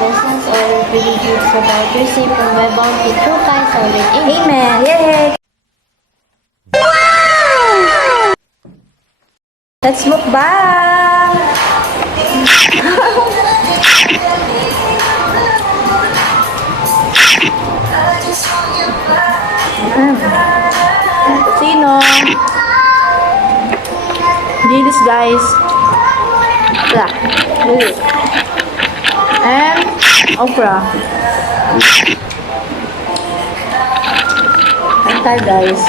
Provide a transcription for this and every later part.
blessings or really gifts about receive from my bounty through Christ our Lord. Amen. Yay! Wow! Let's mukbang! Sino? Dilis guys. Yeah. Dilis. And okra. Enter guys.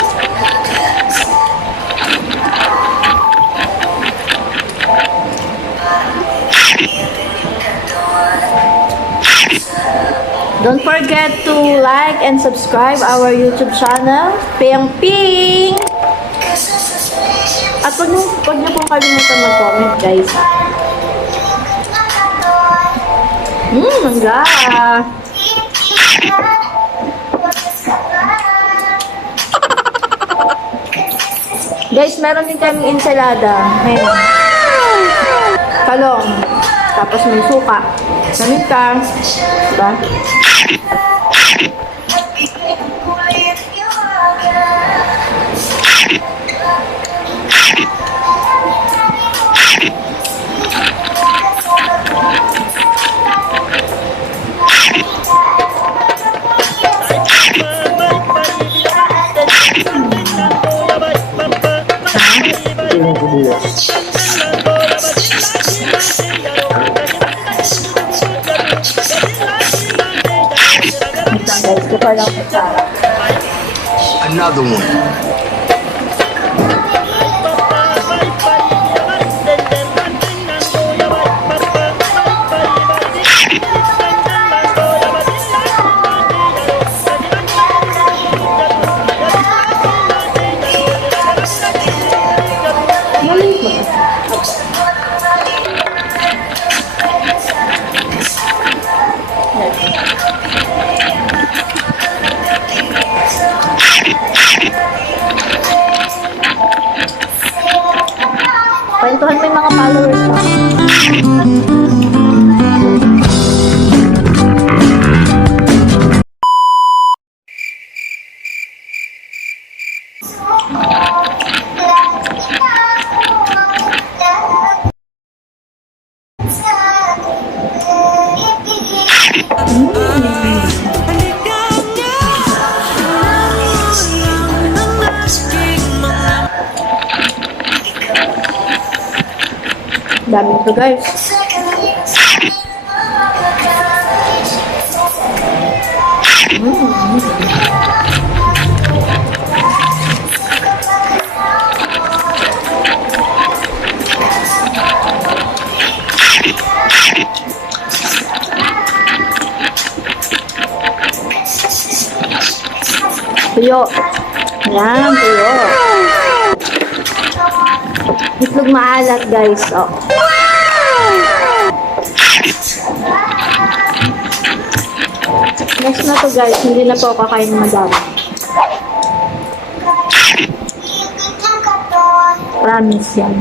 Don't forget to like and subscribe our YouTube channel, Piyangping! At huwag niyo pong kalimutan mag-comment, guys. Mangga! Guys, meron din kaming ensalada. Ayan. Talong. Tapos may suka. Paminta. Diba? Another one. Kwentuhan mo yung mga followers mo. Dami ito guys. Tuyo. Yan, tuyo. Itlog maalat guys. Oh. Next na to guys, hindi na po kakain madami. Promise yan.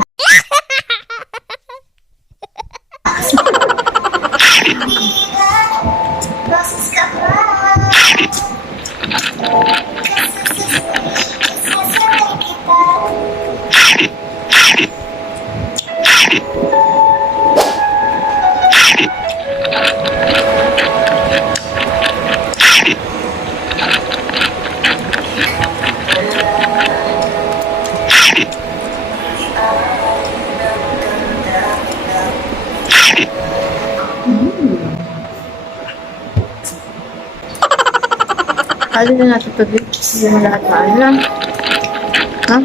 Kali na natin ito dito. Hindi mo lahat maan lang. Ha?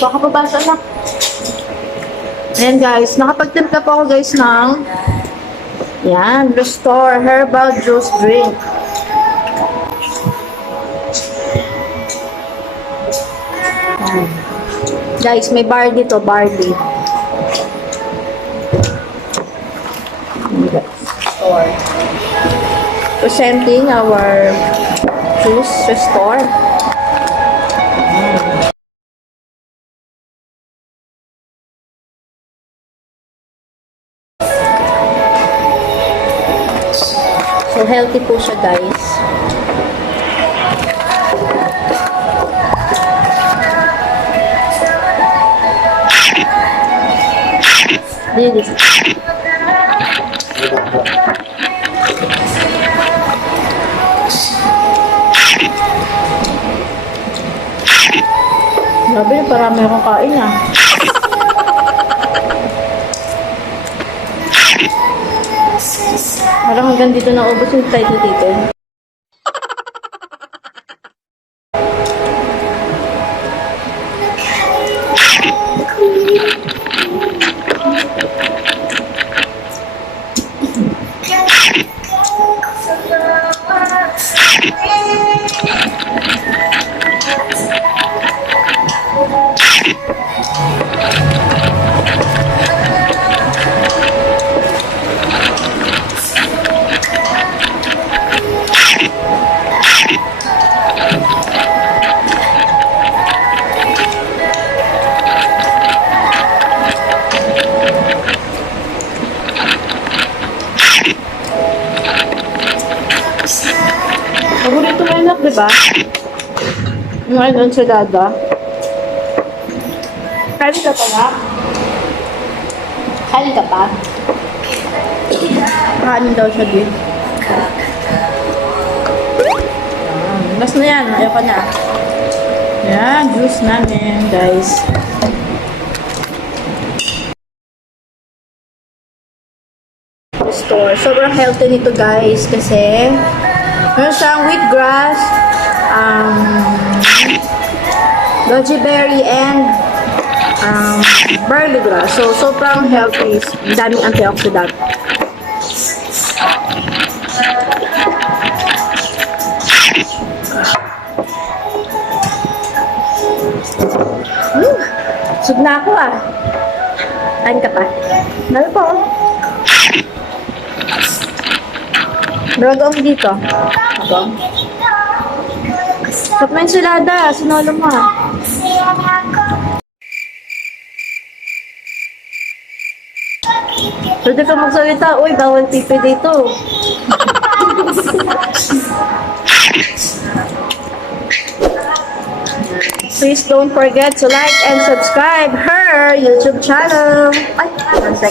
Baka pabasa na. Ayan guys, nakapagtimpla po ako guys ng yan, Restore Herbal Juice Drink. Guys, may barley to, barley. Store. Presenting our juice restore. So, healthy po siya, guys. This. Grabe, parami akong kain ah. Parang hanggang dito na ubos yung flight dito. Paborito mo yun, diba? Yung ano sa dada. Kain ka pa nga? Kain ka pa? Kain daw siya din. Last na yan. Ayoko na. Yan, juice namin, guys. Store. Sobrang healthy nito, guys, kasi meron siyang wheatgrass, goji berry, and barley grass. So, sobrang healthy. Daming antioxidant. Sug na ako ah. Kain ka pa? Meron po. Dragong dito. Dragong. Top na enchilada. Sinolo mo ah. Pwede ka magsalita. Uy, bawal pipi dito. Please don't forget to like and subscribe her YouTube channel. Ay, one sec.